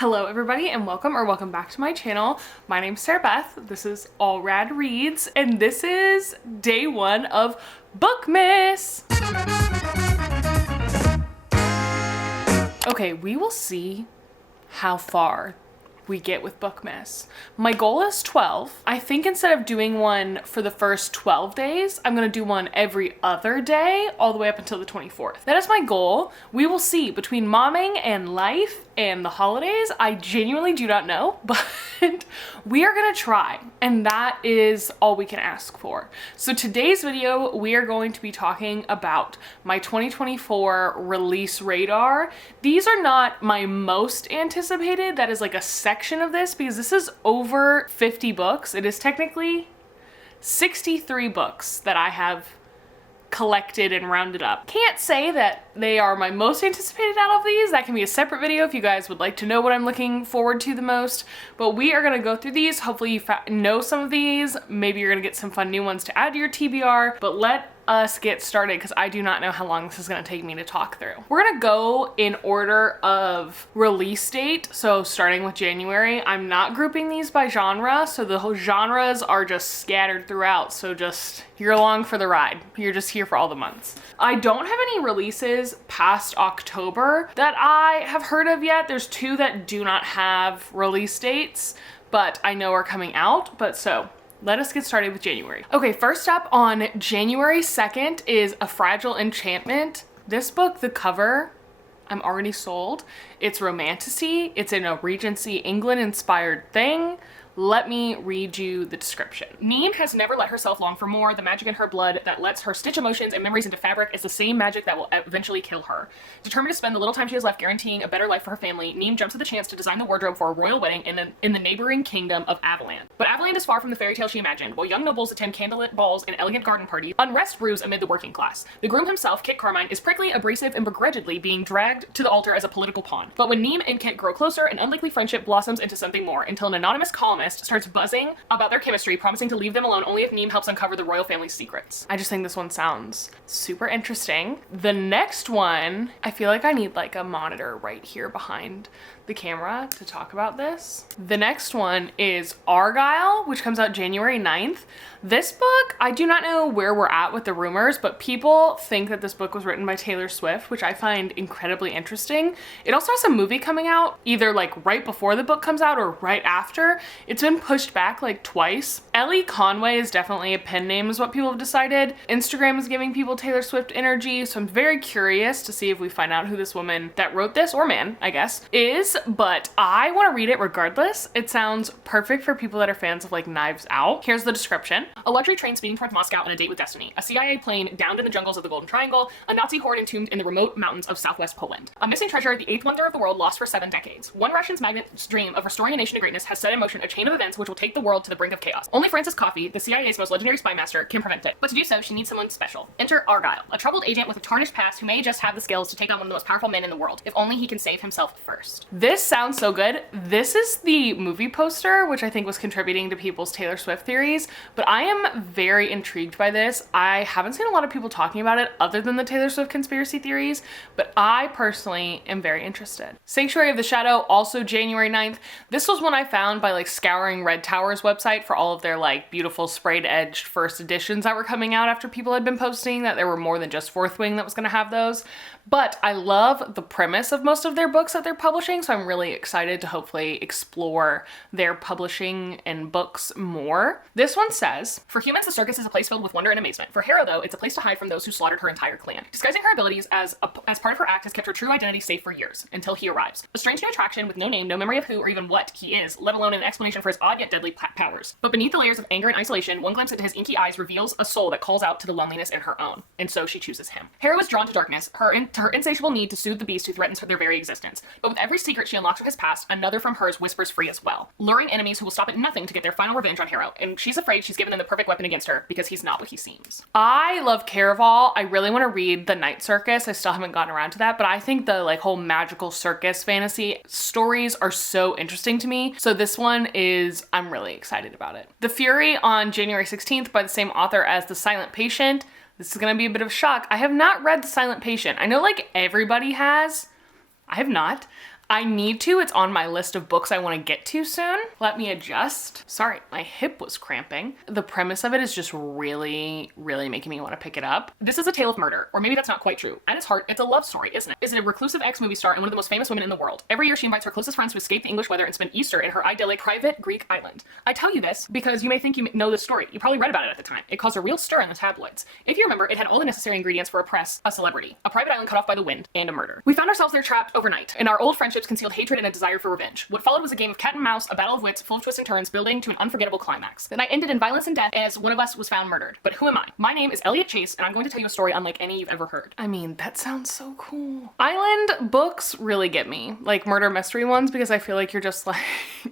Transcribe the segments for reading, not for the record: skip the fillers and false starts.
Hello everybody and welcome back to my channel. My name's Sarah Beth, this is All Rad Reads, and this is day one of Bookmas! Okay, we will see how far we get with Bookmas. My goal is 12. I think instead of doing one for the first 12 days, I'm gonna do one every other day all the way up until the 24th. That is my goal. We will see. Between momming and life and the holidays, I genuinely do not know, but we are gonna try, and that is all we can ask for. So today's video, we are going to be talking about my 2024 release radar. These are not my most anticipated. That is like a section of this because this is over 50 books. It is technically 63 books that I have collected and rounded up. Can't say that they are my most anticipated out of these. That can be a separate video if you guys would like to know what I'm looking forward to the most. But we are gonna go through these. Hopefully you know some of these. Maybe you're gonna get some fun new ones to add to your TBR. But let us get started because I do not know how long this is going to take me to talk through. We're going to go in order of release date. So starting with January, I'm not grouping these by genre. So the whole genres are just scattered throughout. So just you're along for the ride. You're just here for all the months. I don't have any releases past October that I have heard of yet. There's two that do not have release dates, but I know are coming out. But so let us get started with January. Okay, first up on January 2nd is A Fragile Enchantment. This book, the cover, I'm already sold. It's romantasy. It's in a Regency England inspired thing. Let me read you the description. Neem has never let herself long for more. The magic in her blood that lets her stitch emotions and memories into fabric is the same magic that will eventually kill her. Determined to spend the little time she has left guaranteeing a better life for her family, Neem jumps at the chance to design the wardrobe for a royal wedding in the neighboring kingdom of Avaland. But Avaland is far from the fairy tale she imagined. While young nobles attend candlelit balls and elegant garden parties, unrest brews amid the working class. The groom himself, Kit Carmine, is prickly, abrasive, and begrudgingly being dragged to the altar as a political pawn. But when Neem and Kit grow closer, an unlikely friendship blossoms into something more until an anonymous columnist starts buzzing about their chemistry, promising to leave them alone only if Neem helps uncover the royal family's secrets. I just think this one sounds super interesting. The next one, I feel like I need like a monitor right here behind the camera to talk about this. The next one is Argyle, which comes out January 9th. This book, I do not know where we're at with the rumors, but people think that this book was written by Taylor Swift, which I find incredibly interesting. It also has a movie coming out either like right before the book comes out or right after. It's been pushed back like twice. Ellie Conway is definitely a pen name is what people have decided. Instagram is giving people Taylor Swift energy, so I'm very curious to see if we find out who this woman that wrote this, or man, I guess, is, but I want to read it regardless. It sounds perfect for people that are fans of like Knives Out. Here's the description. A luxury train speeding towards Moscow on a date with destiny. A CIA plane downed in the jungles of the Golden Triangle. A Nazi horde entombed in the remote mountains of southwest Poland. A missing treasure, the eighth wonder of the world, lost for 7 decades. One Russian's magnate dream of restoring a nation to greatness has set in motion a chain of events which will take the world to the brink of chaos. Only Frances Coffey, the CIA's most legendary spy master, can prevent it. But to do so, she needs someone special. Enter Argyle, a troubled agent with a tarnished past who may just have the skills to take on one of the most powerful men in the world, if only he can save himself first. This sounds so good. This is the movie poster, which I think was contributing to people's Taylor Swift theories, but I am very intrigued by this. I haven't seen a lot of people talking about it other than the Taylor Swift conspiracy theories, but I personally am very interested. Sanctuary of the Shadow, also January 9th. This was one I found by like scouring Red Tower's website for all of their like beautiful sprayed edged first editions that were coming out after people had been posting that there were more than just Fourth Wing that was gonna have those. But I love the premise of most of their books that they're publishing, so I'm really excited to hopefully explore their publishing and books more. This one says, for humans, the circus is a place filled with wonder and amazement. For Hera, though, it's a place to hide from those who slaughtered her entire clan. Disguising her abilities as part of her act has kept her true identity safe for years, until he arrives. A strange new attraction with no name, no memory of who or even what he is, let alone an explanation for his odd yet deadly powers. But beneath the layers of anger and isolation, one glimpse into his inky eyes reveals a soul that calls out to the loneliness in her own, and so she chooses him. Hera was drawn to darkness, her insatiable need to soothe the beast who threatens their very existence. But with every secret she unlocks from his past, another from hers whispers free as well, luring enemies who will stop at nothing to get their final revenge on Hera, and she's afraid she's given them the perfect weapon against her because he's not what he seems. I love Caraval. I really want to read The Night Circus. I still haven't gotten around to that, but I think the like whole magical circus fantasy stories are so interesting to me. So this one is, I'm really excited about it. The Fury on January 16th by the same author as The Silent Patient. This is going to be a bit of a shock. I have not read The Silent Patient. I know like everybody has. I have not. I need to. It's on my list of books I want to get to soon. Let me adjust. Sorry, my hip was cramping. The premise of it is just really, really making me want to pick it up. This is a tale of murder, or maybe that's not quite true. At its heart, it's a love story, isn't it? Is it a reclusive ex-movie star and one of the most famous women in the world? Every year she invites her closest friends to escape the English weather and spend Easter in her idyllic private Greek island. I tell you this because you may think you know this story. You probably read about it at the time. It caused a real stir in the tabloids. If you remember, it had all the necessary ingredients for a celebrity, a private island cut off by the wind, and a murder. We found ourselves there trapped overnight, and our old friendships concealed hatred and a desire for revenge. What followed was a game of cat and mouse, a battle of wits, full of twists and turns, building to an unforgettable climax. The night ended in violence and death as one of us was found murdered. But who am I? My name is Elliot Chase, and I'm going to tell you a story unlike any you've ever heard. I mean, that sounds so cool. Island books really get me, like murder mystery ones, because I feel like you're just like,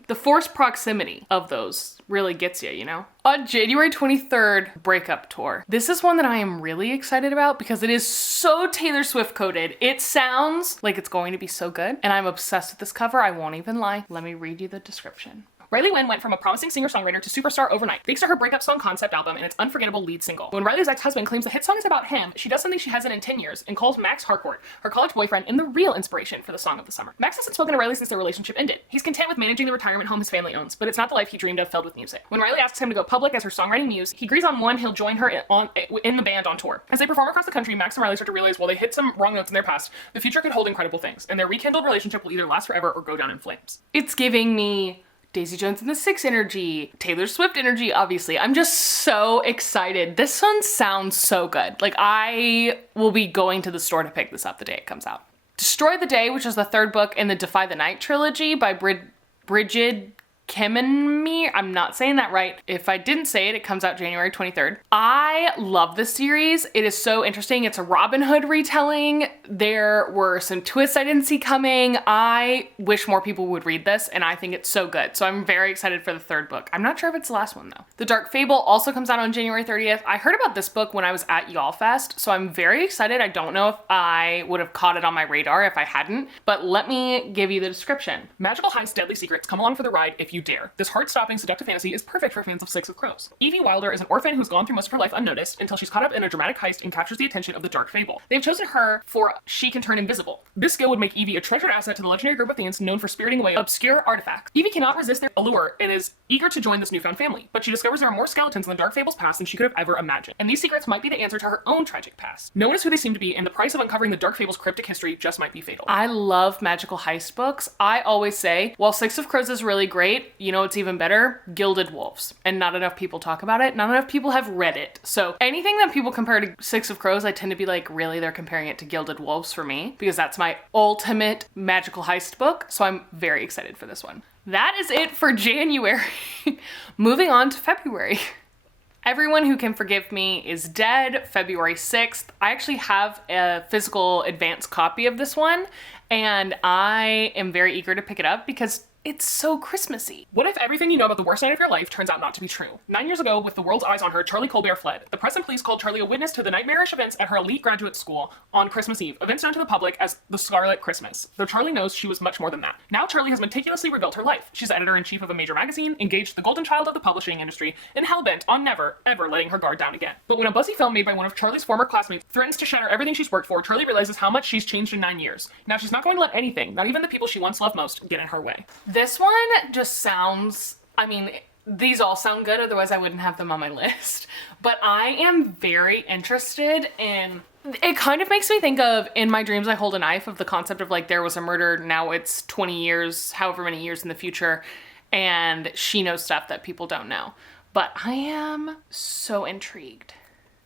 the forced proximity of those really gets you, you know? On January 23rd, Breakup Tour. This is one that I am really excited about because it is so Taylor Swift coded. It sounds like it's going to be so good, and I'm obsessed with this cover. I won't even lie. Let me read you the description. Riley Wynn went from a promising singer-songwriter to superstar overnight, thanks to her breakup song concept album and its unforgettable lead single. When Riley's ex-husband claims the hit song is about him, she does something she hasn't in 10 years and calls Max Harcourt, her college boyfriend, and the real inspiration for the song of the summer. Max hasn't spoken to Riley since their relationship ended. He's content with managing the retirement home his family owns, but it's not the life he dreamed of filled with music. When Riley asks him to go public as her songwriting muse, he agrees on one, he'll join her in the band on tour. As they perform across the country, Max and Riley start to realize while they hit some wrong notes in their past, the future could hold incredible things, and their rekindled relationship will either last forever or go down in flames. It's giving me Daisy Jones and the Six energy, Taylor Swift energy, obviously. I'm just so excited. This one sounds so good. Like, I will be going to the store to pick this up the day it comes out. Destroy the Day, which is the third book in the Defy the Night trilogy by Brigid Kemenmi. I'm not saying that right. If I didn't say it, it comes out January 23rd. I love this series. It is so interesting. It's a Robin Hood retelling. There were some twists I didn't see coming. I wish more people would read this, and I think it's so good. So I'm very excited for the third book. I'm not sure if it's the last one though. The Dark Fable also comes out on January 30th. I heard about this book when I was at Y'all Fest, so I'm very excited. I don't know if I would have caught it on my radar if I hadn't, but let me give you the description. Magical heist, deadly secrets. Come along for the ride if you dare. This heart-stopping, seductive fantasy is perfect for fans of Six of Crows. Evie Wilder is an orphan who's gone through most of her life unnoticed until she's caught up in a dramatic heist and captures the attention of the Dark Fable. They've chosen her for she can turn invisible. This skill would make Evie a treasured asset to the legendary group of Thans known for spiriting away obscure artifacts. Evie cannot resist their allure and is eager to join this newfound family, but she discovers there are more skeletons in the Dark Fable's past than she could have ever imagined. And these secrets might be the answer to her own tragic past. No one is who they seem to be, and the price of uncovering the Dark Fable's cryptic history just might be fatal. I love magical heist books. I always say, while Six of Crows is really great, you know what's even better? Gilded Wolves. And not enough people talk about it. Not enough people have read it. So anything that people compare to Six of Crows, I tend to be like, really? They're comparing it to Gilded Wolves for me? Because that's my ultimate magical heist book. So I'm very excited for this one. That is it for January. Moving on to February. Everyone Who Can Forgive Me is Dead, February 6th. I actually have a physical advanced copy of this one, and I am very eager to pick it up because it's so Christmassy. What if everything you know about the worst night of your life turns out not to be true? 9 years ago, with the world's eyes on her, Charlie Colbert fled. The press and police called Charlie a witness to the nightmarish events at her elite graduate school on Christmas Eve, events known to the public as the Scarlet Christmas. Though Charlie knows she was much more than that. Now Charlie has meticulously rebuilt her life. She's the editor-in-chief of a major magazine, engaged the golden child of the publishing industry, and hell-bent on never, ever letting her guard down again. But when a buzzy film made by one of Charlie's former classmates threatens to shatter everything she's worked for, Charlie realizes how much she's changed in 9 years. Now she's not going to let anything, not even the people she once loved most, get in her way. This one just sounds, I mean, these all sound good, otherwise I wouldn't have them on my list. But I am very interested in, it kind of makes me think of In My Dreams I Hold a Knife, of the concept of like, there was a murder, now it's 20 years, however many years in the future, and she knows stuff that people don't know. But I am so intrigued.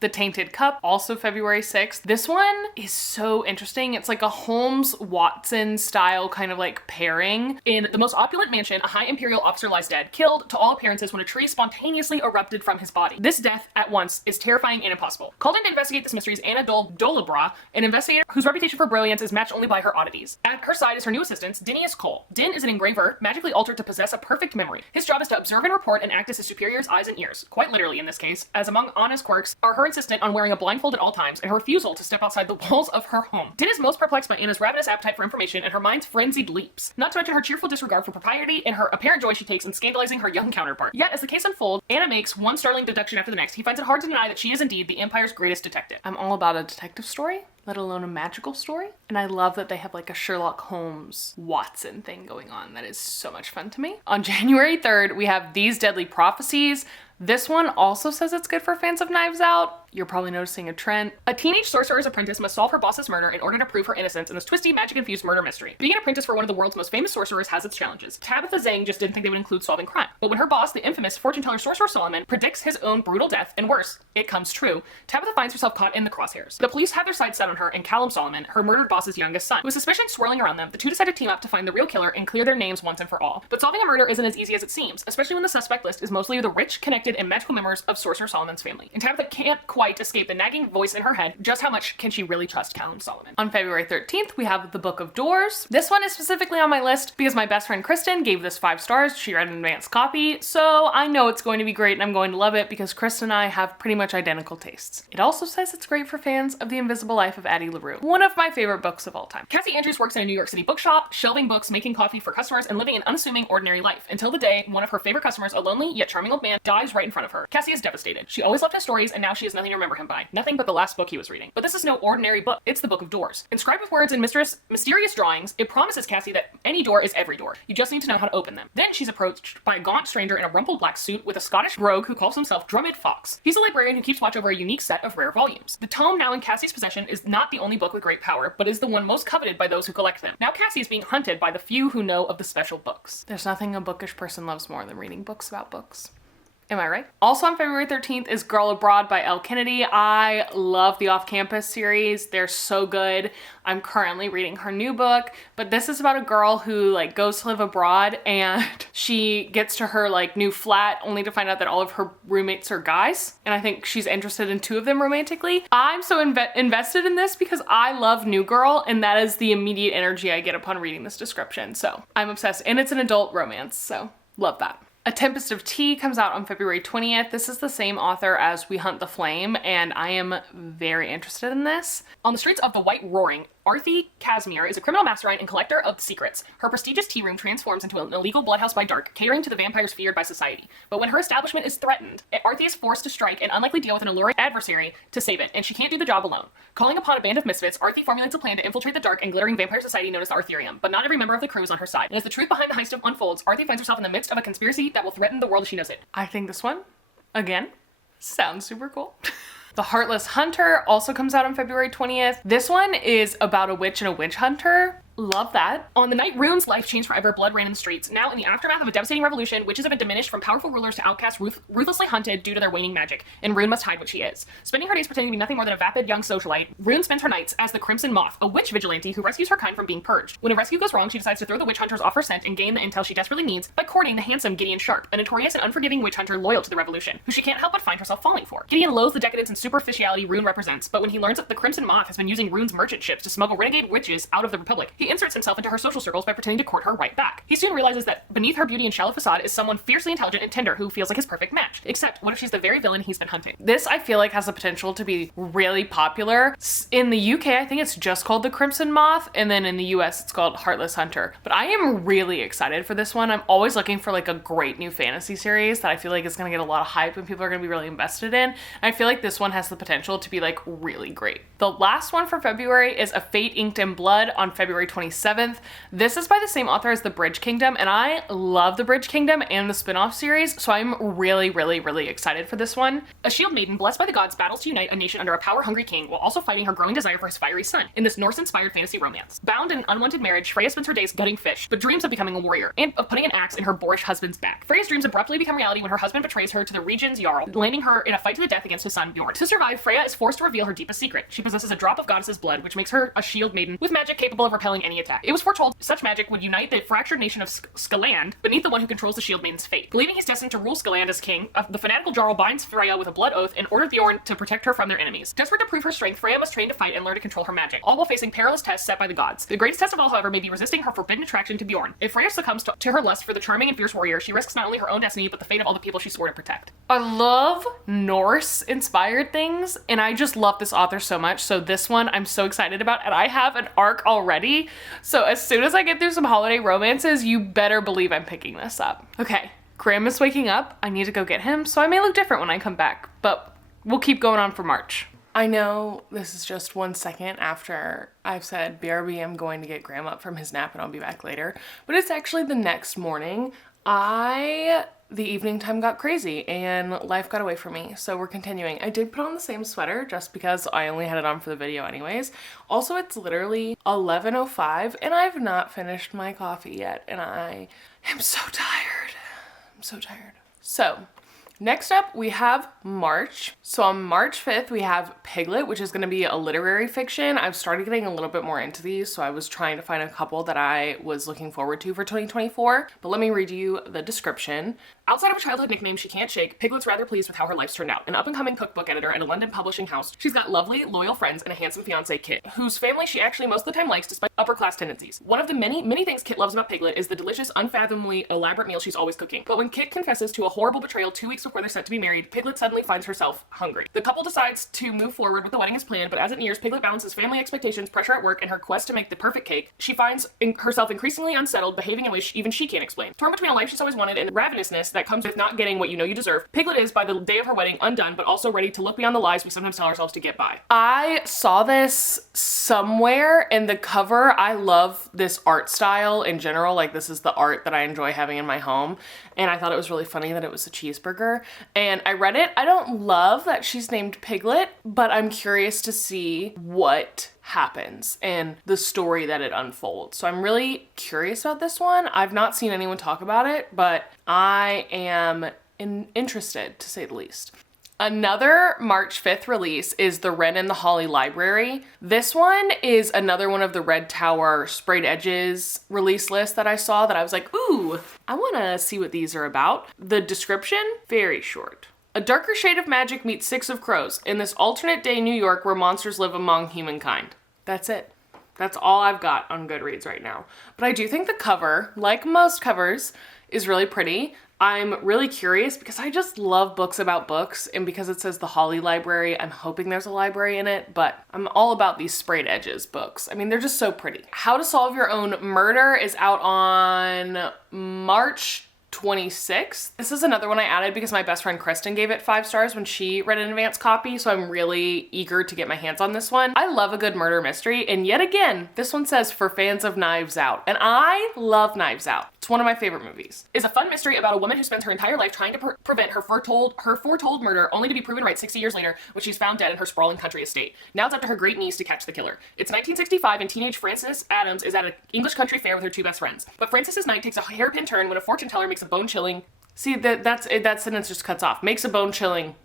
The Tainted Cup, also February 6th. This one is so interesting. It's like a Holmes-Watson style kind of like pairing. In the most opulent mansion, a high imperial officer lies dead, killed to all appearances when a tree spontaneously erupted from his body. This death at once is terrifying and impossible. Called in to investigate this mystery is Anna Dolabra, an investigator whose reputation for brilliance is matched only by her oddities. At her side is her new assistant, Dinius Cole. Din is an engraver, magically altered to possess a perfect memory. His job is to observe and report and act as his superior's eyes and ears, quite literally in this case, as among Anna's quirks are her insistence on wearing a blindfold at all times and her refusal to step outside the walls of her home. Din is most perplexed by Anna's ravenous appetite for information and her mind's frenzied leaps, not to mention her cheerful disregard for propriety and her apparent joy she takes in scandalizing her young counterpart. Yet, as the case unfolds, Anna makes one startling deduction after the next. He finds it hard to deny that she is indeed the Empire's greatest detective. I'm all about a detective story. let alone a magical story. And I love that they have like a Sherlock Holmes Watson thing going on. That is so much fun to me. On January 3rd, we have These Deadly Prophecies. This one also says it's good for fans of Knives Out. You're probably noticing a trend. A teenage sorcerer's apprentice must solve her boss's murder in order to prove her innocence in this twisty, magic-infused murder mystery. Being an apprentice for one of the world's most famous sorcerers has its challenges. Tabitha Zhang just didn't think they would include solving crime. But when her boss, the infamous fortune-teller Sorcerer Solomon, predicts his own brutal death, and worse, it comes true, Tabitha finds herself caught in the crosshairs. The police have their sights set on her and Callum Solomon, her murdered boss's youngest son. With suspicion swirling around them, the two decide to team up to find the real killer and clear their names once and for all. But solving a murder isn't as easy as it seems, especially when the suspect list is mostly the rich, connected, and magical members of Sorcerer Solomon's family. And Tabitha can't quite escape the nagging voice in her head. Just how much can she really trust Callum Solomon? On February 13th, we have The Book of Doors. This one is specifically on my list because my best friend Kristen gave this 5 stars. She read an advanced copy, so I know it's going to be great and I'm going to love it because Kristen and I have pretty much identical tastes. It also says it's great for fans of The Invisible Life of Addie LaRue, one of my favorite books of all time. Cassie Andrews works in a New York City bookshop, shelving books, making coffee for customers, and living an unassuming, ordinary life until the day one of her favorite customers, a lonely yet charming old man, dies right in front of her. Cassie is devastated. She always loved his stories and now she has nothing to remember him by. Nothing but the last book he was reading. But this is no ordinary book. It's the Book of Doors. Inscribed with words and mysterious drawings, it promises Cassie that any door is every door. You just need to know how to open them. Then she's approached by a gaunt stranger in a rumpled black suit with a Scottish rogue who calls himself Drummond Fox. He's a librarian who keeps watch over a unique set of rare volumes. The tome now in Cassie's possession is not the only book with great power, but is the one most coveted by those who collect them. Now Cassie is being hunted by the few who know of the special books. There's nothing a bookish person loves more than reading books about books. Am I right? Also on February 13th is Girl Abroad by Elle Kennedy. I love the Off-Campus series. They're so good. I'm currently reading her new book, but this is about a girl who like goes to live abroad and she gets to her like new flat only to find out that all of her roommates are guys. And I think she's interested in 2 of them romantically. I'm so invested in this because I love New Girl and that is the immediate energy I get upon reading this description. So I'm obsessed and it's an adult romance. So love that. A Tempest of Tea comes out on February 20th. This is the same author as We Hunt the Flame, and I am very interested in this. On the streets of the White Roaring, Arthi Casimir is a criminal mastermind and collector of secrets. Her prestigious tea room transforms into an illegal bloodhouse by dark, catering to the vampires feared by society. But when her establishment is threatened, Arthi is forced to strike and unlikely deal with an alluring adversary to save it, and she can't do the job alone. Calling upon a band of misfits, Arthi formulates a plan to infiltrate the dark and glittering vampire society known as the Arthurium, but not every member of the crew is on her side. And as the truth behind the heist unfolds, Arthi finds herself in the midst of a conspiracy that will threaten the world as she knows it. I think this one, again, sounds super cool. The Heartless Hunter also comes out on February 20th. This one is about a witch and a witch hunter. Love that. On the night Rune's life changed forever, blood ran in the streets. Now, in the aftermath of a devastating revolution, witches have been diminished from powerful rulers to outcasts ruthlessly hunted due to their waning magic, and Rune must hide what she is. Spending her days pretending to be nothing more than a vapid young socialite, Rune spends her nights as the Crimson Moth, a witch vigilante who rescues her kind from being purged. When a rescue goes wrong, she decides to throw the witch hunters off her scent and gain the intel she desperately needs by courting the handsome Gideon Sharp, a notorious and unforgiving witch hunter loyal to the revolution, who she can't help but find herself falling for. Gideon loathes the decadence and superficiality Rune represents, but when he learns that the Crimson Moth has been using Rune's merchant ships to smuggle renegade witches out of the Republic, he inserts himself into her social circles by pretending to court her right back. He soon realizes that beneath her beauty and shallow facade is someone fiercely intelligent and tender who feels like his perfect match. Except, what if she's the very villain he's been hunting? This, I feel like, has the potential to be really popular. In the UK, I think it's just called The Crimson Moth, and then in the US, it's called Heartless Hunter. But I am really excited for this one. I'm always looking for like a great new fantasy series that I feel like is gonna get a lot of hype and people are gonna be really invested in. And I feel like this one has the potential to be like really great. The last one for February is A Fate Inked in Blood on February 27th. This is by the same author as The Bridge Kingdom, and I love The Bridge Kingdom and the spin-off series, so I'm really excited for this one. A shield maiden blessed by the gods battles to unite a nation under a power-hungry king while also fighting her growing desire for his fiery son in this Norse-inspired fantasy romance. Bound in an unwanted marriage, Freya spends her days gutting fish, but dreams of becoming a warrior and of putting an axe in her boorish husband's back. Freya's dreams abruptly become reality when her husband betrays her to the region's Jarl, landing her in a fight to the death against his son Bjorn. To survive, Freya is forced to reveal her deepest secret. She possesses a drop of goddess's blood, which makes her a shield maiden with magic capable of repelling any attack. It was foretold such magic would unite the fractured nation of Skaland beneath the one who controls the shield maiden's fate. Believing he's destined to rule Skaland as king, the fanatical Jarl binds Freya with a blood oath and orders Bjorn to protect her from their enemies. Desperate to prove her strength, Freya must train to fight and learn to control her magic, all while facing perilous tests set by the gods. The greatest test of all, however, may be resisting her forbidden attraction to Bjorn. If Freya succumbs to her lust for the charming and fierce warrior, she risks not only her own destiny, but the fate of all the people she swore to protect. I love Norse-inspired things, and I just love this author so much, so this one I'm so excited about, and I have an arc already, so as soon as I get through some holiday romances, you better believe I'm picking this up. Okay, Graham is waking up. I need to go get him, so I may look different when I come back, but we'll keep going on for March. I know this is just 1 second after I've said, BRB, I'm going to get Graham up from his nap and I'll be back later, but it's actually the next morning. The evening time got crazy and life got away from me, so we're continuing. I did put on the same sweater just because I only had it on for the video anyways. Also, it's literally 11:05 and I've not finished my coffee yet and I am so tired. I'm so tired. So, next up, we have March. So on March 5th, we have Piglet, which is going to be a literary fiction. I've started getting a little bit more into these, so I was trying to find a couple that I was looking forward to for 2024. But let me read you the description. Outside of a childhood nickname she can't shake, Piglet's rather pleased with how her life's turned out. An up-and-coming cookbook editor at a London publishing house, she's got lovely, loyal friends and a handsome fiancé, Kit, whose family she actually most of the time likes despite upper-class tendencies. One of the many things Kit loves about Piglet is the delicious, unfathomably elaborate meal she's always cooking. But when Kit confesses to a horrible betrayal 2 weeks before they're set to be married, Piglet suddenly finds herself hungry. The couple decides to move forward with the wedding as planned, but as it nears, Piglet balances family expectations, pressure at work, and her quest to make the perfect cake. She finds herself increasingly unsettled, behaving in ways even she can't explain. Torn between a life she's always wanted and the ravenousness that comes with not getting what you know you deserve, Piglet is, by the day of her wedding, undone, but also ready to look beyond the lies we sometimes tell ourselves to get by. I saw this somewhere in the cover. I love this art style in general. Like, this is the art that I enjoy having in my home. And I thought it was really funny that it was a cheeseburger. And I read it. I don't love that she's named Piglet, but I'm curious to see what happens and the story that it unfolds. So I'm really curious about this one. I've not seen anyone talk about it, but I am interested, to say the least. Another March 5th release is The Wren and the Holly Library. This one is another one of the Red Tower Sprayed Edges release list that I saw that I was like, ooh, I want to see what these are about. The description, very short. A darker shade of magic meets Six of Crows in this alternate day New York where monsters live among humankind. That's it. That's all I've got on Goodreads right now. But I do think the cover, like most covers, is really pretty. I'm really curious because I just love books about books, and because it says the Holly Library, I'm hoping there's a library in it, but I'm all about these sprayed edges books. I mean, they're just so pretty. How to Solve Your Own Murder is out on March 26th. This is another one I added because my best friend Kristen gave it 5 stars when she read an advance copy, so I'm really eager to get my hands on this one. I love a good murder mystery, and yet again, this one says for fans of Knives Out, and I love Knives Out. It's one of my favorite movies. It's a fun mystery about a woman who spends her entire life trying to prevent her foretold murder, only to be proven right 60 years later when she's found dead in her sprawling country estate. Now it's up to her great niece to catch the killer. It's 1965 and teenage Frances Adams is at an English country fair with her 2 best friends. But Frances's night takes a hairpin turn when a fortune teller makes a bone-chilling... See, that sentence just cuts off. Makes a bone-chilling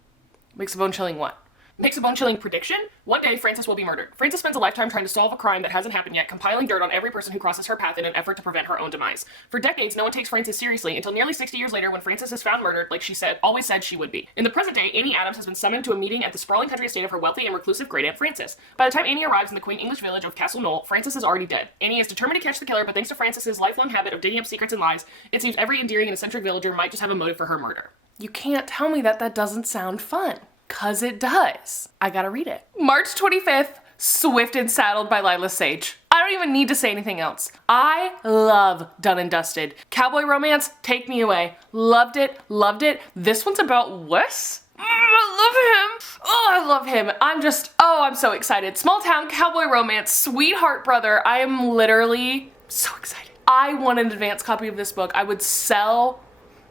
what? Makes a bone-chilling prediction. One day, Frances will be murdered. Frances spends a lifetime trying to solve a crime that hasn't happened yet, compiling dirt on every person who crosses her path in an effort to prevent her own demise. For decades, no one takes Frances seriously until nearly 60 years later when Frances is found murdered like she always said she would be. In the present day, Annie Adams has been summoned to a meeting at the sprawling country estate of her wealthy and reclusive great-aunt Frances. By the time Annie arrives in the quaint English village of Castle Knoll, Frances is already dead. Annie is determined to catch the killer, but thanks to Frances's lifelong habit of digging up secrets and lies, it seems every endearing and eccentric villager might just have a motive for her murder. You can't tell me that doesn't sound fun. 'Cause it does. I gotta read it. March 25th, Swift and Saddled by Lila Sage. I don't even need to say anything else. I love Done and Dusted. Cowboy romance, take me away. Loved it, loved it. This one's about Wes. I love him. Oh, I love him. I'm so excited. Small town cowboy romance, sweetheart brother. I am literally so excited. I want an advance copy of this book. I would sell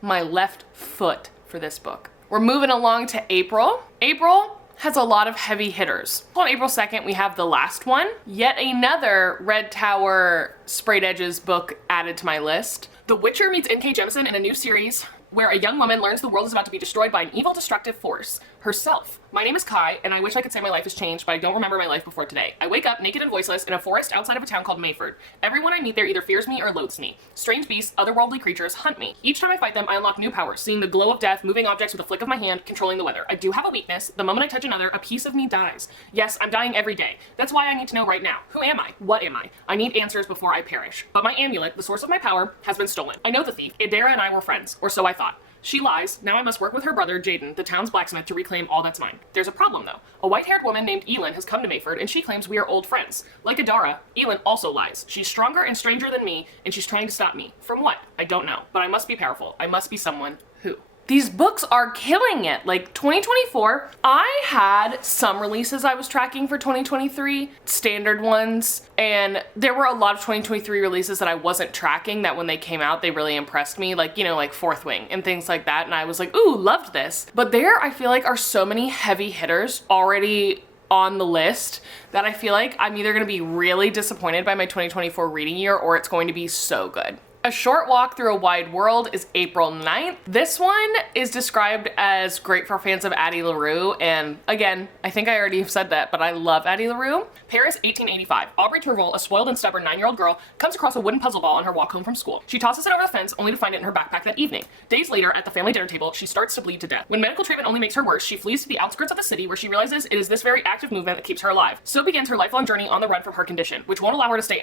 my left foot for this book. We're moving along to April. April has a lot of heavy hitters. On April 2nd, we have the last one. Yet another Red Tower Sprayed Edges book added to my list. The Witcher meets N.K. Jemisin in a new series where a young woman learns the world is about to be destroyed by an evil, destructive force, herself. My name is Kai, and I wish I could say my life has changed, but I don't remember my life before today. I wake up naked and voiceless in a forest outside of a town called Mayford. Everyone I meet there either fears me or loathes me. Strange beasts, otherworldly creatures hunt me. Each time I fight them, I unlock new powers, seeing the glow of death, moving objects with a flick of my hand, controlling the weather. I do have a weakness. The moment I touch another, a piece of me dies. Yes, I'm dying every day. That's why I need to know right now. Who am I? What am I? I need answers before I perish. But my amulet, the source of my power, has been stolen. I know the thief. Idara and I were friends, or so I thought. She lies. Now I must work with her brother, Jaden, the town's blacksmith, to reclaim all that's mine. There's a problem, though. A white-haired woman named Elin has come to Mayford, and she claims we are old friends. Like Idara, Elin also lies. She's stronger and stranger than me, and she's trying to stop me. From what? I don't know. But I must be powerful. I must be someone who. these books are killing it. Like 2024, I had some releases I was tracking for 2023, standard ones, and there were a lot of 2023 releases that I wasn't tracking that when they came out, they really impressed me, like, you know, like Fourth Wing and things like that, and I was like, ooh, loved this. But there, I feel like, are so many heavy hitters already on the list that I feel like I'm either gonna be really disappointed by my 2024 reading year or it's going to be so good. A Short Walk Through a Wide World is April 9th. This one is described as great for fans of Addie LaRue, and again, I think I already have said that, but I love Addie LaRue. Paris, 1885. Aubrey Tourville, a spoiled and stubborn 9-year-old girl, comes across a wooden puzzle ball on her walk home from school. She tosses it over the fence only to find it in her backpack that evening. Days later, at the family dinner table, she starts to bleed to death. When medical treatment only makes her worse, she flees to the outskirts of the city where she realizes it is this very active movement that keeps her alive. So begins her lifelong journey on the run from her condition, which won't allow her to stay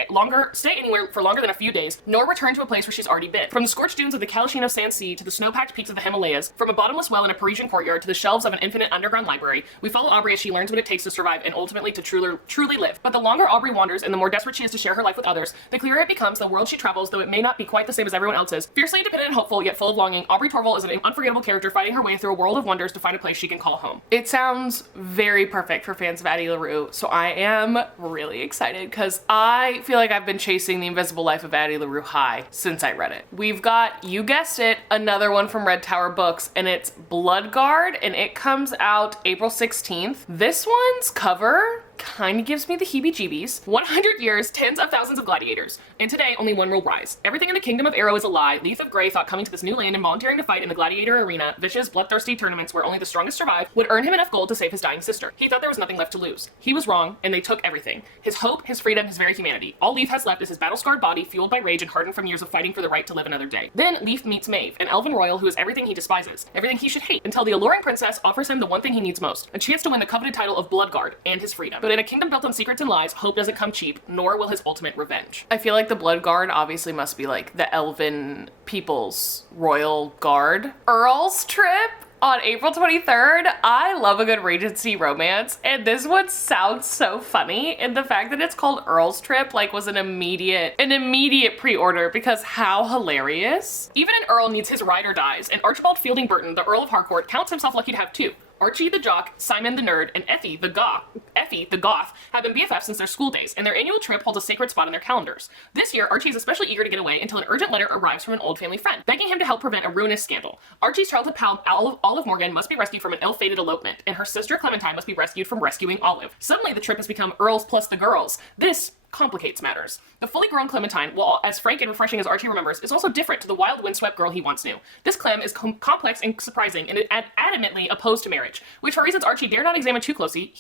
anywhere for longer than a few days, nor return to a place where she's already been. From the scorched dunes of the Kalashino Sand Sea to the snow-packed peaks of the Himalayas, from a bottomless well in a Parisian courtyard to the shelves of an infinite underground library, we follow Aubrey as she learns what it takes to survive and ultimately to truly live. But the longer Aubrey wanders and the more desperate she is to share her life with others, the clearer it becomes the world she travels, though it may not be quite the same as everyone else's. Fiercely independent and hopeful, yet full of longing, Aubrey Tourville is an unforgettable character fighting her way through a world of wonders to find a place she can call home. It sounds very perfect for fans of Addie LaRue, so I am really excited because I feel like I've been chasing the invisible life of Addie LaRue high since I read it. We've got, you guessed it, another one from Red Tower Books, and it's Bloodguard, and it comes out April 16th. This one's cover kind of gives me the heebie-jeebies. 100 years, tens of thousands of gladiators, and today only one will rise. Everything in the kingdom of Arrow is a lie. Leith of Grey thought coming to this new land and volunteering to fight in the gladiator arena, vicious, bloodthirsty tournaments where only the strongest survive, would earn him enough gold to save his dying sister. He thought there was nothing left to lose. He was wrong, and they took everything. His hope, his freedom, his very humanity. All Leith has left is his battle-scarred body, fueled by rage and hardened from years of fighting for the right to live another day. Then Leith meets Maeve, an elven royal who is everything he despises, everything he should hate, until the alluring princess offers him the one thing he needs most, a chance to win the coveted title of Bloodguard and his freedom. But in a kingdom built on secrets and lies, hope doesn't come cheap, nor will his ultimate revenge. I feel like the Bloodguard obviously must be like the elven people's royal guard. Earl's Trip on April 23rd. I love a good Regency romance, and this one sounds so funny, and the fact that it's called Earl's Trip like was an immediate pre-order because how hilarious. Even an Earl needs his ride or dies, and Archibald Fielding Burton, the Earl of Harcourt, counts himself lucky to have two. Archie the jock, Simon the nerd, and Effie the goth have been BFFs since their school days, and their annual trip holds a sacred spot in their calendars. This year, Archie is especially eager to get away until an urgent letter arrives from an old family friend, begging him to help prevent a ruinous scandal. Archie's childhood pal, Olive Morgan, must be rescued from an ill-fated elopement, and her sister Clementine must be rescued from rescuing Olive. Suddenly, the trip has become Earls plus the girls. This complicates matters. The fully grown Clementine, while as frank and refreshing as Archie remembers, is also different to the wild windswept girl he once knew. This Clem is complex and surprising and adamantly opposed to marriage, which for reasons Archie dare not examine too closely,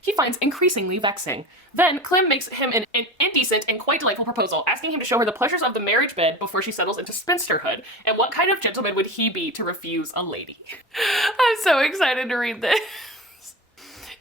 he finds increasingly vexing. Then Clem makes him an indecent and quite delightful proposal, asking him to show her the pleasures of the marriage bed before she settles into spinsterhood. And what kind of gentleman would he be to refuse a lady? I'm so excited to read this.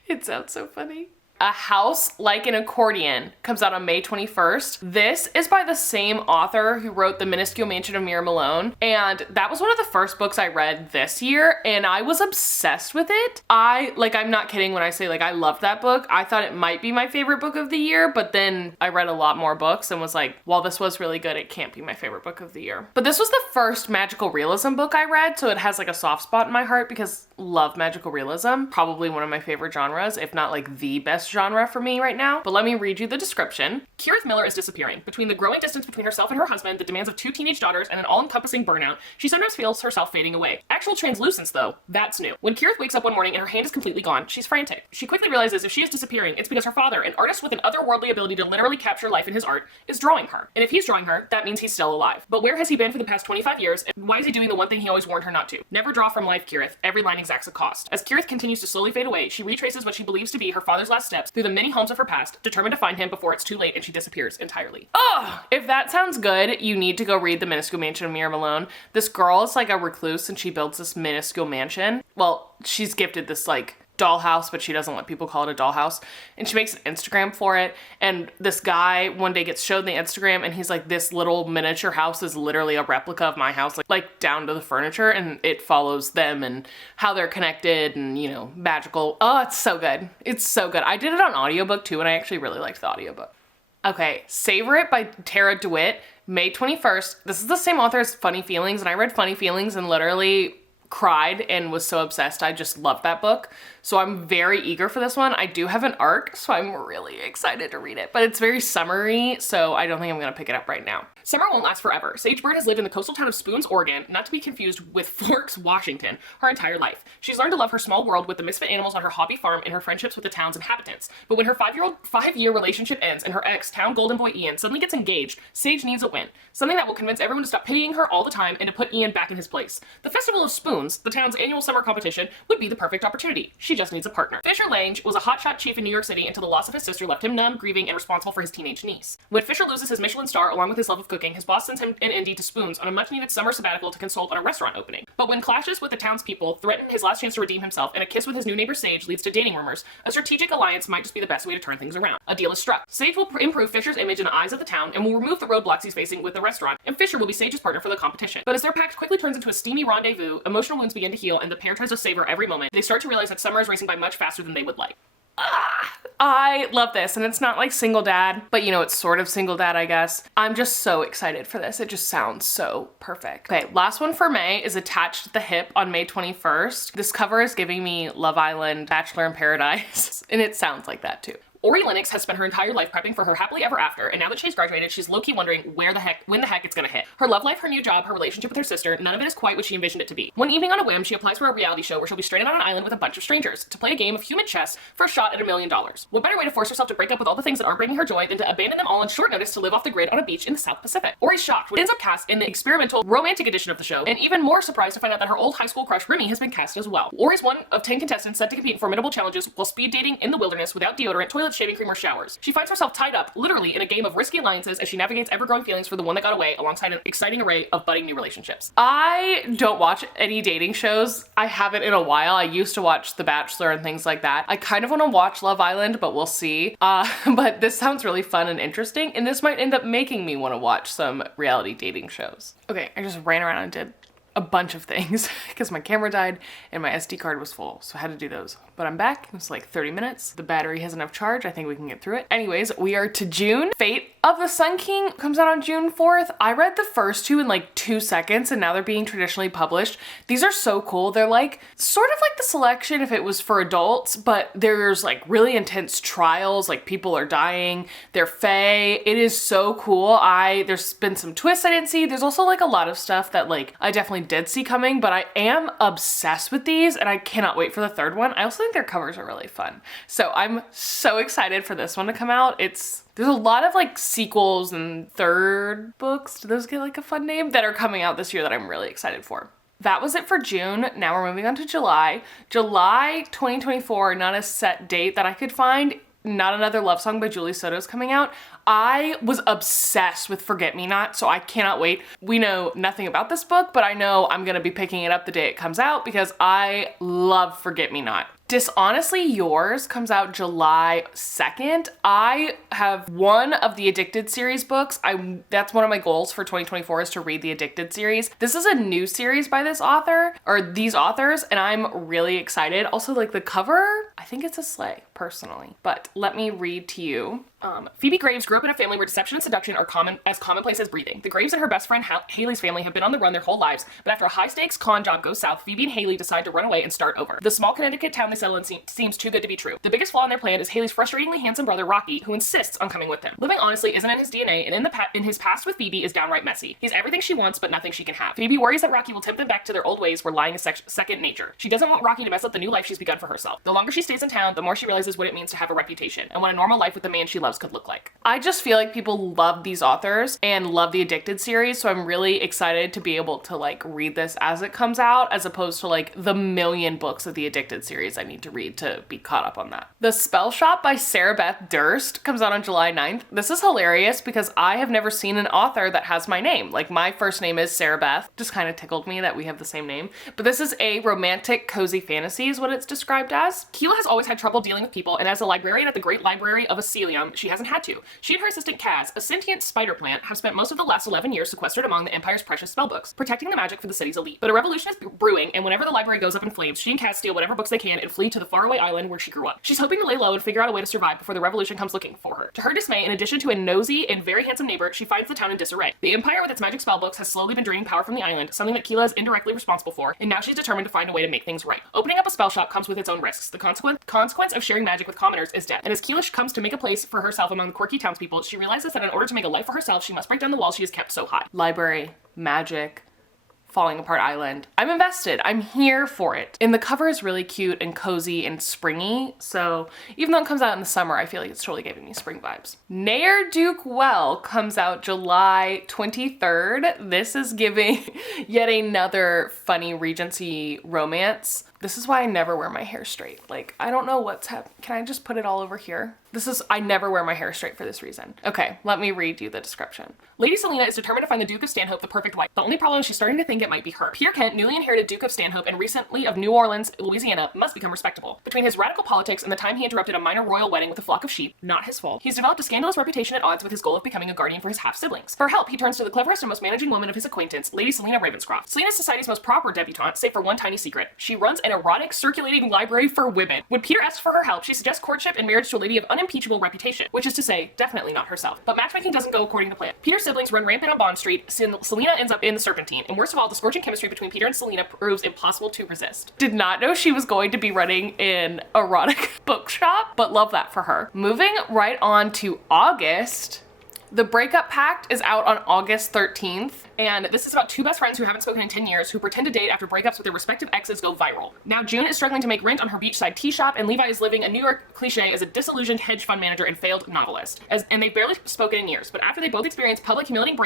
It sounds so funny. A House Like an Accordion comes out on May 21st. This is by the same author who wrote The Minuscule Mansion of Mira Malone, and that was one of the first books I read this year, and I was obsessed with it. I'm not kidding when I say I loved that book. I thought it might be my favorite book of the year, but then I read a lot more books and was like, while this was really good, it can't be my favorite book of the year. But this was the first magical realism book I read, so it has a soft spot in my heart because love magical realism. Probably one of my favorite genres, if not the best genre for me right now. But let me read you the description. Kirith Miller is disappearing. Between the growing distance between herself and her husband, the demands of 2 teenage daughters, and an all-encompassing burnout, she sometimes feels herself fading away. Actual translucence, though, that's new. When Kirith wakes up one morning and her hand is completely gone, she's frantic. She quickly realizes if she is disappearing, it's because her father, an artist with an otherworldly ability to literally capture life in his art, is drawing her. And if he's drawing her, that means he's still alive. But where has he been for the past 25 years, and why is he doing the one thing he always warned her not to? Never draw from life, Kirith. Every line exacts a cost. As Kirith continues to slowly fade away, she retraces what she believes to be her father's last steps through the many homes of her past, determined to find him before it's too late and she disappears entirely. Oh, if that sounds good, you need to go read The Minuscule Mansion of Mira Malone. This girl is a recluse and she builds this minuscule mansion. Well, she's gifted this dollhouse, but she doesn't let people call it a dollhouse. And she makes an Instagram for it. And this guy one day gets showed the Instagram and he's like, this little miniature house is literally a replica of my house, like down to the furniture. And it follows them and how they're connected and, magical. Oh, it's so good. It's so good. I did it on audiobook too, and I actually really liked the audiobook. Okay, Savor It by Tara DeWitt, May 21st. This is the same author as Funny Feelings, and I read Funny Feelings and literally cried and was so obsessed. I just loved that book. So I'm very eager for this one. I do have an arc, so I'm really excited to read it, but it's very summery, so I don't think I'm gonna pick it up right now. Summer won't last forever. Sage Bird has lived in the coastal town of Spoons, Oregon, not to be confused with Forks, Washington, her entire life. She's learned to love her small world with the misfit animals on her hobby farm and her friendships with the town's inhabitants. But when her five-year relationship ends and her ex, town golden boy Ian, suddenly gets engaged, Sage needs a win. Something that will convince everyone to stop pitying her all the time and to put Ian back in his place. The Festival of Spoons, the town's annual summer competition, would be the perfect opportunity. She just needs a partner. Fisher Lange was a hotshot chief in New York City until the loss of his sister left him numb, grieving, and responsible for his teenage niece. When Fisher loses his Michelin star along with his love of cooking, his boss sends him and Indy to Spoons on a much-needed summer sabbatical to consult on a restaurant opening. But when clashes with the townspeople threaten his last chance to redeem himself and a kiss with his new neighbor Sage leads to dating rumors, a strategic alliance might just be the best way to turn things around. A deal is struck. Sage will improve Fisher's image in the eyes of the town and will remove the roadblocks he's facing with the restaurant, and Fisher will be Sage's partner for the competition. But as their pact quickly turns into a steamy rendezvous, emotional wounds begin to heal and the pair tries to savor every moment. They start to realize that summer is racing by much faster than they would like. I love this, and it's not like Single Dad, but you know, it's sort of Single Dad, I guess. I'm just so excited for this. It just sounds so perfect. Okay, last one for May is Attached at the Hip on May 21st. This cover is giving me Love Island, Bachelor in Paradise, and it sounds like that too. Ori Lennox has spent her entire life prepping for her happily ever after, and now that she's graduated, she's low-key wondering when the heck it's gonna hit. Her love life, her new job, her relationship with her sister, none of it is quite what she envisioned it to be. One evening on a whim, she applies for a reality show where she'll be stranded on an island with a bunch of strangers to play a game of human chess for a shot at $1 million. What better way to force herself to break up with all the things that aren't bringing her joy than to abandon them all on short notice to live off the grid on a beach in the South Pacific? Ori's shocked when it ends up cast in the experimental romantic edition of the show, and even more surprised to find out that her old high school crush Remy has been cast as well. Ori's one of 10 contestants set to compete in formidable challenges while speed dating in the wilderness without deodorant, toilet shaving cream, or showers. She finds herself tied up, literally, in a game of risky alliances as she navigates ever-growing feelings for the one that got away alongside an exciting array of budding new relationships. I don't watch any dating shows. I haven't in a while. I used to watch The Bachelor and things like that. I kind of want to watch Love Island, but we'll see. But this sounds really fun and interesting, and this might end up making me want to watch some reality dating shows. Okay, I just ran around and did a bunch of things because my camera died and my SD card was full, so I had to do those. But I'm back. It was like 30 minutes. The battery has enough charge. I think we can get through it. Anyways, we are to June. Fate of the Sun King comes out on June 4th. I read the first two in like 2 seconds, and now they're being traditionally published. These are so cool. They're like sort of like The Selection if it was for adults, but there's like really intense trials, like people are dying, they're fae. It is so cool. There's been some twists I didn't see. There's also like a lot of stuff that like I definitely did see coming, but I am obsessed with these and I cannot wait for the third one. I also think their covers are really fun. So I'm so excited for this one to come out. There's a lot of like sequels and third books, do those get like a fun name, that are coming out this year that I'm really excited for. That was it for June. Now we're moving on to July. July 2024, not a set date that I could find. Not Another Love Song by Julie Soto is coming out. I was obsessed with Forget Me Not, so I cannot wait. We know nothing about this book, but I know I'm gonna be picking it up the day it comes out because I love Forget Me Not. Dishonestly Yours comes out July 2nd. I have one of the Addicted series books. That's one of my goals for 2024 is to read the Addicted series. This is a new series by this author, or these authors, and I'm really excited. Also, like the cover, I think it's a sleigh, personally. But let me read to you. Phoebe Graves grew up in a family where deception and seduction are commonplace as breathing. The Graves and her best friend Haley's family have been on the run their whole lives, but after a high-stakes con job goes south, Phoebe and Haley decide to run away and start over. The small Connecticut town they settle in seems too good to be true. The biggest flaw in their plan is Haley's frustratingly handsome brother Rocky, who insists on coming with them. Living honestly isn't in his DNA, and in his past with Phoebe is downright messy. He's everything she wants, but nothing she can have. Phoebe worries that Rocky will tempt them back to their old ways where lying is second nature. She doesn't want Rocky to mess up the new life she's begun for herself. The longer she stays in town, the more she realizes what it means to have a reputation, and what a normal life with the man she loves could look like. I just feel like people love these authors and love the Addicted series, so I'm really excited to be able to like read this as it comes out, as opposed to like the million books of the Addicted series I need to read to be caught up on that. The Spell Shop by Sarah Beth Durst comes out on July 9th. This is hilarious because I have never seen an author that has my name. Like my first name is Sarah Beth. Just kind of tickled me that we have the same name. But this is a romantic cozy fantasy is what it's described as. Keela has always had trouble dealing with people, and as a librarian at the Great Library of Asylum, she hasn't had to. She and her assistant Kaz, a sentient spider plant, have spent most of the last 11 years sequestered among the Empire's precious spellbooks, protecting the magic for the city's elite. But a revolution is brewing, and whenever the library goes up in flames, she and Kaz steal whatever books they can and flee to the faraway island where she grew up. She's hoping to lay low and figure out a way to survive before the revolution comes looking for her. To her dismay, in addition to a nosy and very handsome neighbor, she finds the town in disarray. The Empire with its magic spellbooks has slowly been draining power from the island, something that Keela is indirectly responsible for, and now she's determined to find a way to make things right. Opening up a spell shop comes with its own risks. The consequence of sharing magic with commoners is death. And as Keela comes to make a place for herself among the quirky townspeople, she realizes that in order to make a life for herself, she must break down the walls she has kept so high. Library, magic, falling apart island. I'm invested. I'm here for it. And the cover is really cute and cozy and springy. So even though it comes out in the summer, I feel like it's totally giving me spring vibes. Ne'er Duke Well comes out July 23rd. This is giving yet another funny Regency romance. This is why I never wear my hair straight. Like, I don't know what's happening. Can I just put it all over here? I never wear my hair straight for this reason. Okay, let me read you the description. Lady Selena is determined to find the Duke of Stanhope the perfect wife. The only problem is she's starting to think it might be her. Peter Kent, newly inherited Duke of Stanhope and recently of New Orleans, Louisiana, must become respectable. Between his radical politics and the time he interrupted a minor royal wedding with a flock of sheep, not his fault, he's developed a scandalous reputation at odds with his goal of becoming a guardian for his half-siblings. For help, he turns to the cleverest and most managing woman of his acquaintance, Lady Selena Ravenscroft. Selena's society's most proper debutante, save for one tiny secret. She runs an erotic circulating library for women. When Peter asks for her help, she suggests courtship and marriage to a lady of unimpeachable reputation, which is to say, definitely not herself. But matchmaking doesn't go according to plan. Peter's siblings run rampant on Bond Street, Selena ends up in the Serpentine, and worst of all, the scorching chemistry between Peter and Selena proves impossible to resist. Did not know she was going to be running an erotic bookshop, but love that for her. Moving right on to August. The Breakup Pact is out on August 13th. And this is about two best friends who haven't spoken in 10 years who pretend to date after breakups with their respective exes go viral. Now June is struggling to make rent on her beachside tea shop, and Levi is living a New York cliche as a disillusioned hedge fund manager and failed novelist. And they've barely spoken in years, but after they both experience public humiliating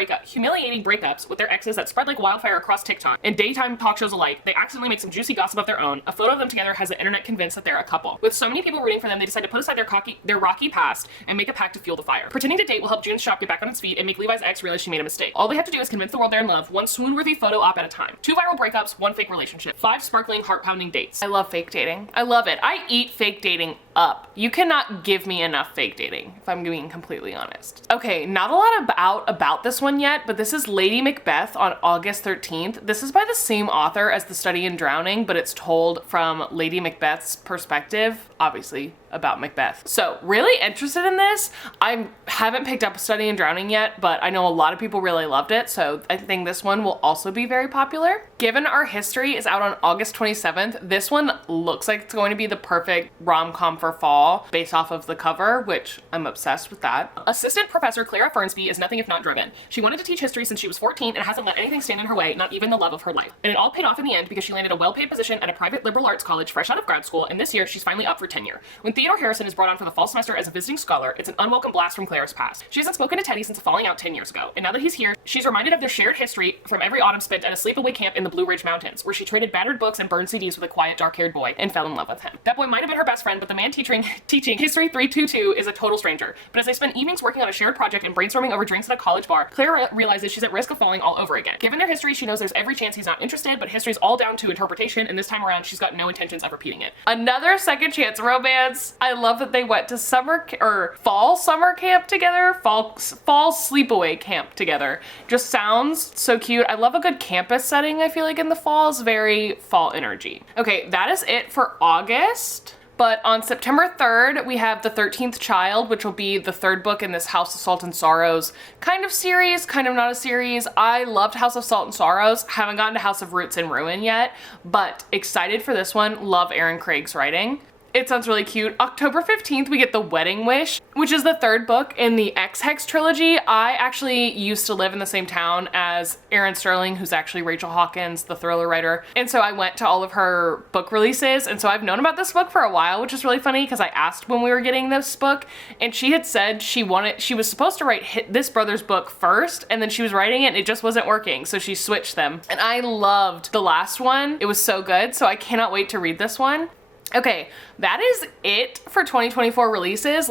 breakups with their exes that spread like wildfire across TikTok and daytime talk shows alike, they accidentally make some juicy gossip of their own. A photo of them together has the internet convinced that they're a couple. With so many people rooting for them, they decide to put aside their rocky past and make a pact to fuel the fire. Pretending to date will help June's shop get back on its feet and make Levi's ex realize she made a mistake. All they have to do is convince the world they're in love, one swoon-worthy photo op at a time. 2 viral breakups, 1 fake relationship, 5 sparkling, heart-pounding dates. I love fake dating. I love it. I eat fake dating up. You cannot give me enough fake dating, if I'm being completely honest. Okay, not a lot about this one yet, but this is Lady Macbeth on August 13th. This is by the same author as The Study in Drowning, but it's told from Lady Macbeth's perspective, obviously about Macbeth. So really interested in this. I haven't picked up Study in Drowning yet, but I know a lot of people really loved it, so I think this one will also be very popular. Given Our History is out on August 27th, this one looks like it's going to be the perfect rom-com for fall based off of the cover, which I'm obsessed with that. Assistant Professor Clara Fernsby is nothing if not driven. She wanted to teach history since she was 14 and hasn't let anything stand in her way, not even the love of her life. And it all paid off in the end because she landed a well-paid position at a private liberal arts college fresh out of grad school, and this year she's finally up for tenure. When Theodore Harrison is brought on for the fall semester as a visiting scholar, it's an unwelcome blast from Clara's past. She hasn't spoken to Teddy since a falling out 10 years ago, and now that he's here, she's reminded of their shared history from every autumn spent at a sleepaway camp in the Blue Ridge Mountains, where she traded battered books and burned CDs with a quiet, dark-haired boy and fell in love with him. That boy might have been her best friend, but the man teaching History 322 is a total stranger. But as they spend evenings working on a shared project and brainstorming over drinks at a college bar, Clara realizes she's at risk of falling all over again. Given their history, she knows there's every chance he's not interested, but history's all down to interpretation, and this time around, she's got no intentions of repeating it. Another second chance romance. I love that they went to fall summer camp together, fall sleepaway camp together. Just sounds so cute. I love a good campus setting. I feel like in the fall is very fall energy. Okay, that is it for August. But on September 3rd, we have The 13th Child, which will be the 3rd book in this House of Salt and Sorrows kind of series, kind of not a series. I loved House of Salt and Sorrows. Haven't gotten to House of Roots and Ruin yet, but excited for this one. Love Aaron Craig's writing. It sounds really cute. October 15th, we get The Wedding Wish, which is the 3rd book in the X-Hex trilogy. I actually used to live in the same town as Erin Sterling, who's actually Rachel Hawkins, the thriller writer. And so I went to all of her book releases. And so I've known about this book for a while, which is really funny because I asked when we were getting this book, and she had said she was supposed to write this brother's book first, and then she was writing it and it just wasn't working. So she switched them. And I loved the last one. It was so good. So I cannot wait to read this one. Okay, that is it for 2024 releases.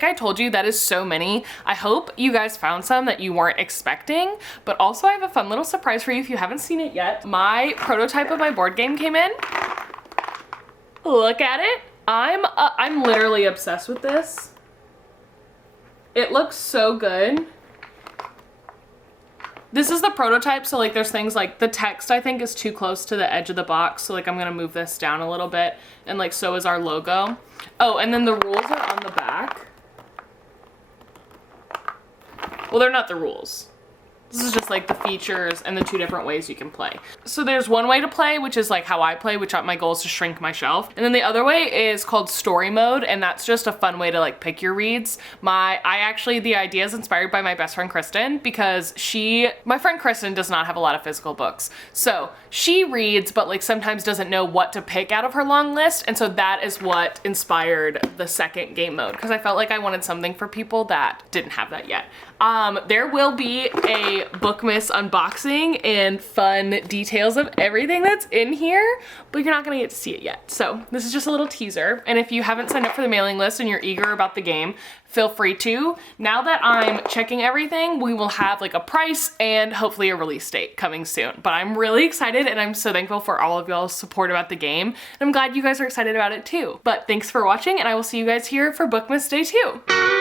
Like I told you, that is so many. I hope you guys found some that you weren't expecting, but also I have a fun little surprise for you if you haven't seen it yet. My prototype of my board game came in. Look at it. I'm literally obsessed with this. It looks so good. This is the prototype, so like there's things like the text I think is too close to the edge of the box, so like I'm gonna move this down a little bit, and like so is our logo. Oh, and then the rules are on the back. Well, they're not the rules. This is just like the features and the 2 different ways you can play. So there's one way to play, which is like how I play, which my goal is to shrink my shelf. And then the other way is called story mode, and that's just a fun way to like pick your reads. The idea is inspired by my best friend Kristen, because my friend Kristen does not have a lot of physical books. So she reads, but like sometimes doesn't know what to pick out of her long list. And so that is what inspired the second game mode, because I felt like I wanted something for people that didn't have that yet. There will be a bookmas unboxing and fun details of everything that's in here, but you're not gonna get to see it yet. So this is just a little teaser. And if you haven't signed up for the mailing list and you're eager about the game, feel free to. Now that I'm checking everything, we will have like a price and hopefully a release date coming soon. But I'm really excited, and I'm so thankful for all of y'all's support about the game. And I'm glad you guys are excited about it too. But thanks for watching, and I will see you guys here for Bookmas Day 2.